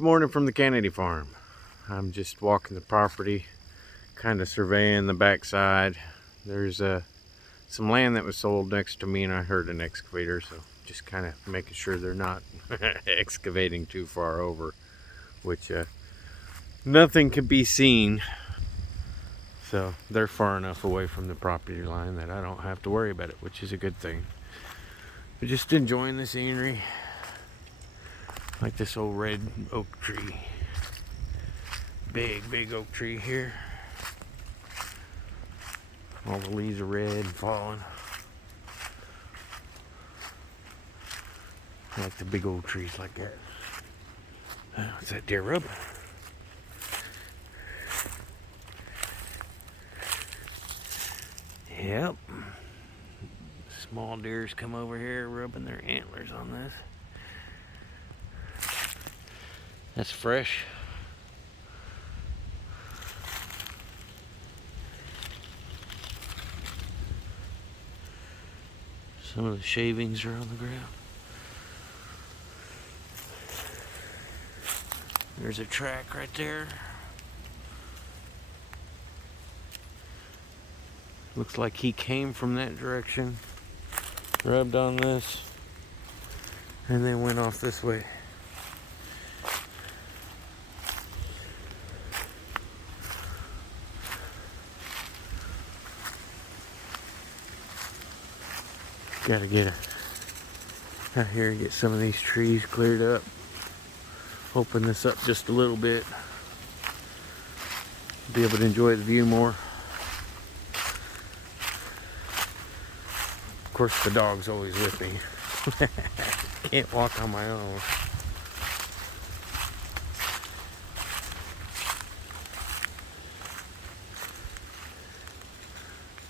Good morning from the Kennedy farm. I'm just walking the property, kind of surveying the backside. There's some land that was sold next to me and I heard an excavator, so just kind of making sure they're not excavating too far over, which nothing can be seen. So they're far enough away from the property line that I don't have to worry about it, which is a good thing. But just enjoying the scenery. Like this old red oak tree. Big oak tree here. All the leaves are red and falling. I like the big old trees like that. What's that, deer rub? Yep. Small deers come over here rubbing their antlers on this. That's fresh. Some of the shavings are on the ground. There's a track right there. Looks like he came from that direction, rubbed on this, and then went off this way. Gotta get out here, get some of these trees cleared up. Open this up just a little bit. Be able to enjoy the view more. Of course, the dog's always with me. Can't walk on my own.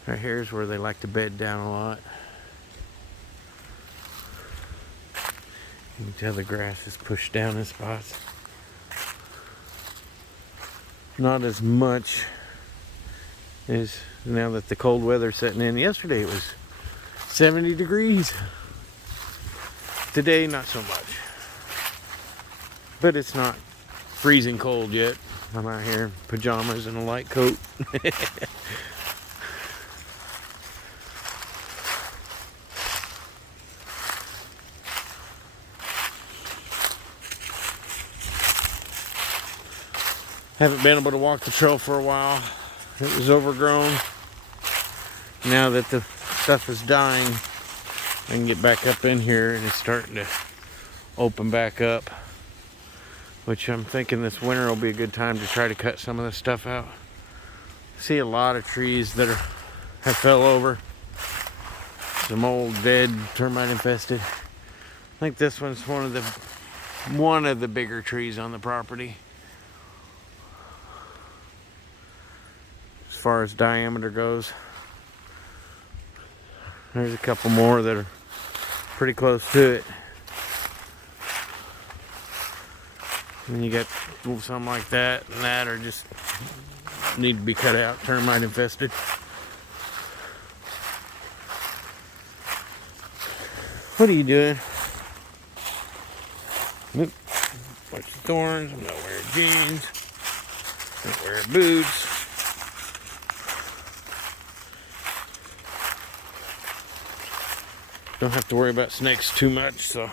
Right here's where they like to bed down a lot. You can tell the grass is pushed down in spots. Not as much as now that the cold weather's setting in. Yesterday it was 70 degrees. Today, not so much. But it's not freezing cold yet. I'm out here in pajamas and a light coat. Haven't been able to walk the trail for a while. It was overgrown. Now that the stuff is dying, I can get back up in here and it's starting to open back up. Which I'm thinking this winter will be a good time to try to cut some of this stuff out. See a lot of trees that have fell over. Some old dead termite infested. I think this one's one of the bigger trees on the property. As far as diameter goes. There's a couple more that are pretty close to it. And you got some like that and that are just need to be cut out, termite infested. What are you doing? Nope. Watch the thorns. I'm not wearing jeans. Not wearing boots. Don't have to worry about snakes too much, so.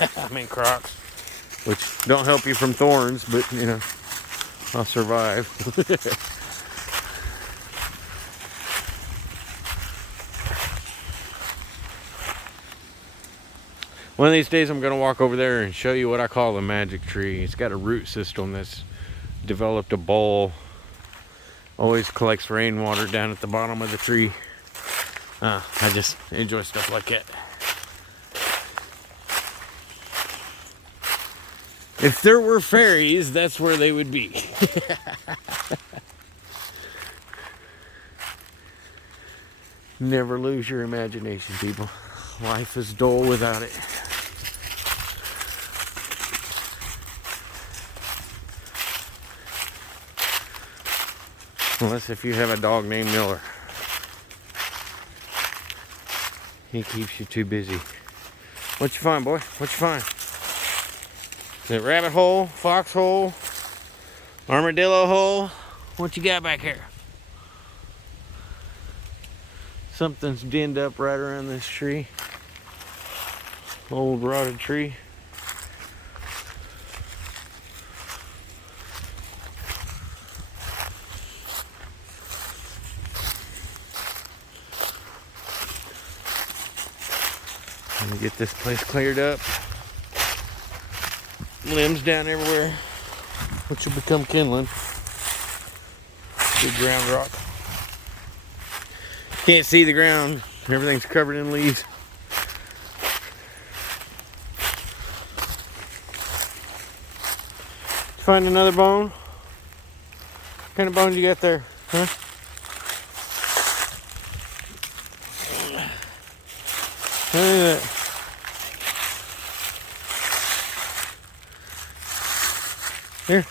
I mean Crocs, which don't help you from thorns, but you know, I'll survive. One of these days I'm going to walk over there and show you what I call the magic tree. It's got a root system that's developed a bowl. Always collects rainwater down at the bottom of the tree. I just enjoy stuff like that. If there were fairies, that's where they would be. Never lose your imagination, people. Life is dull without it. Unless if you have a dog named Miller. He keeps you too busy. What you find, boy? What you find? Is it rabbit hole, foxhole, armadillo hole? What you got back here? Something's denned up right around this tree. Old rotted tree. Let me get this place cleared up. Limbs down everywhere, which will become kindling. Big ground rock. Can't see the ground. Everything's covered in leaves. Find another bone. What kind of bone you got there, huh? Look at that. Here.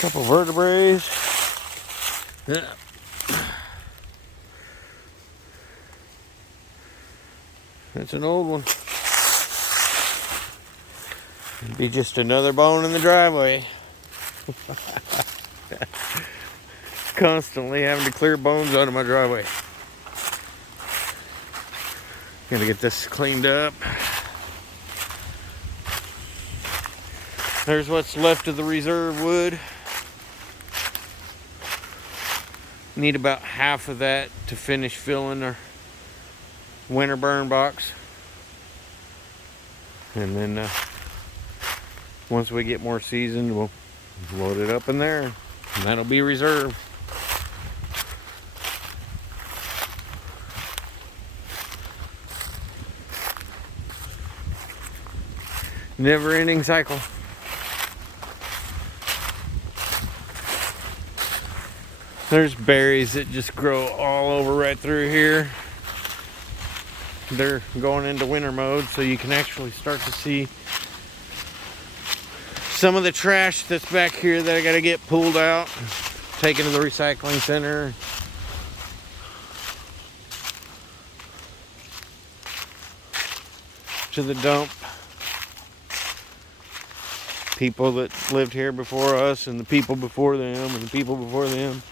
Couple vertebrae. Yeah. That's an old one. It'd be just another bone in the driveway. Constantly having to clear bones out of my driveway. Gonna get this cleaned up. There's what's left of the reserve wood. Need about half of that to finish filling our winter burn box. And then once we get more seasoned, we'll load it up in there. And that'll be reserve. Never-ending cycle. There's berries that just grow all over right through here. They're going into winter mode, so you can actually start to see some of the trash that's back here that I gotta get pulled out, taken to the recycling center. To the dump. People that lived here before us and the people before them and the people before them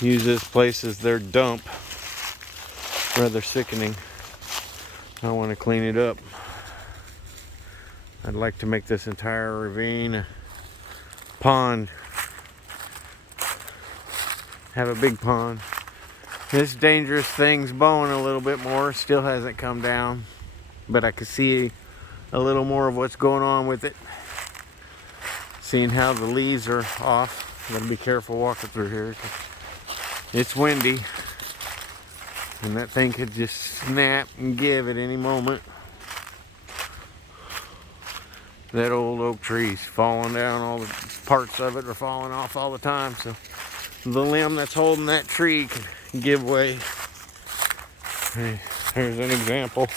use this place as their dump. Rather sickening. I want to clean it up. I'd like to make this entire ravine a pond. Have a big pond. This dangerous thing's bowing a little bit more. Still hasn't come down. But I can see a little more of what's going on with it. Seeing how the leaves are off. Gotta be careful walking through here. It's windy. And that thing could just snap and give at any moment. That old oak tree's falling down. All the parts of it are falling off all the time. So the limb that's holding that tree can give way. Hey, here's an example.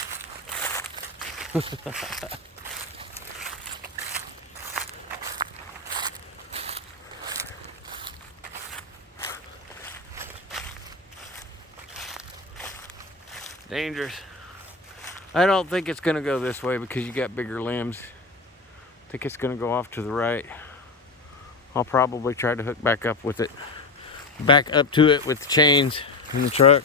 Dangerous. I don't think it's going to go this way because you got bigger limbs. I think it's going to go off to the right. I'll probably try to hook back up to it with the chains in the truck.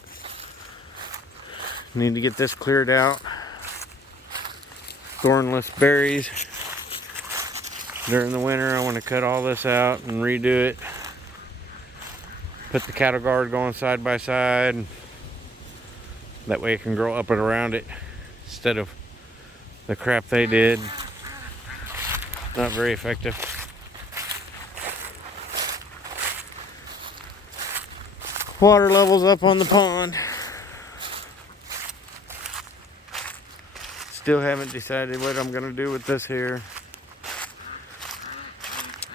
Need to get this cleared out. Thornless berries. During the winter, I want to cut all this out and redo it. Put the cattle guard going side by side. That way it can grow up and around it instead of the crap they did. Not very effective. Water levels up on the pond. Still haven't decided what I'm gonna do with this here.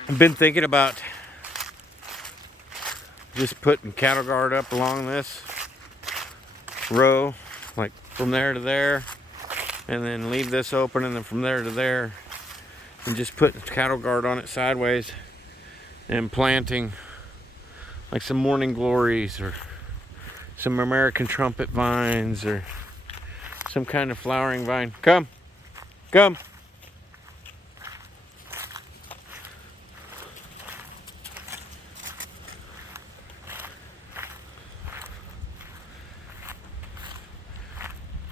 I've been thinking about just putting cattle guard up along this row, like from there to there, and then leave this open, and then from there to there, and just put cattle guard on it sideways, and planting like some morning glories or some American trumpet vines or some kind of flowering vine. Come, Come.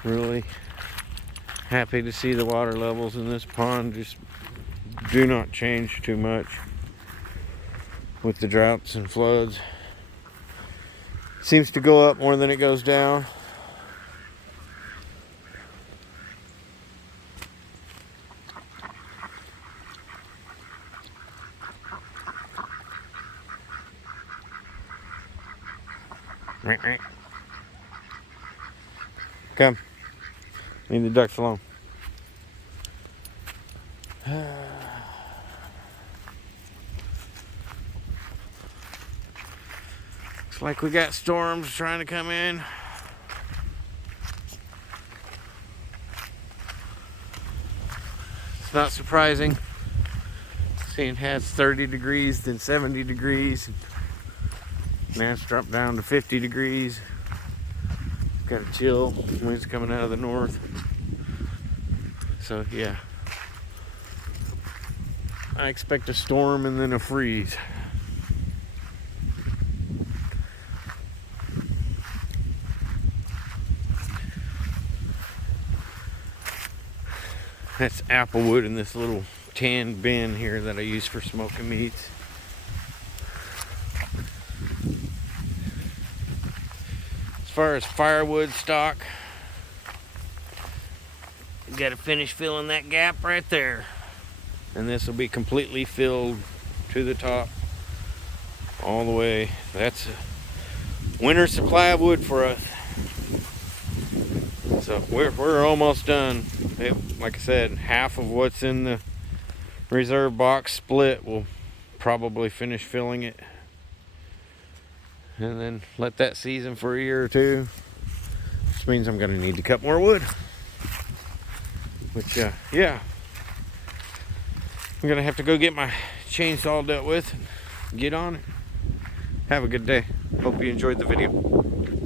Really happy to see the water levels in this pond just do not change too much with the droughts and floods. Seems to go up more than it goes down. Come. Leave the ducks alone. Looks like we got storms trying to come in. It's not surprising. Seeing it has 30 degrees, then 70 degrees. Now it's dropped down to 50 degrees. Got a chill. Wind's coming out of the north. So yeah. I expect a storm and then a freeze. That's applewood in this little tan bin here that I use for smoking meats. As far as firewood stock, you got to finish filling that gap right there. And this will be completely filled to the top all the way. That's a winter supply of wood for us. So we're almost done. Like I said, half of what's in the reserve box split. We'll probably finish filling it and then let that season for a year or two, which means I'm gonna need to cut more wood, which yeah, I'm gonna have to go get my chainsaw dealt with and get on it. Have a good day. Hope you enjoyed the video.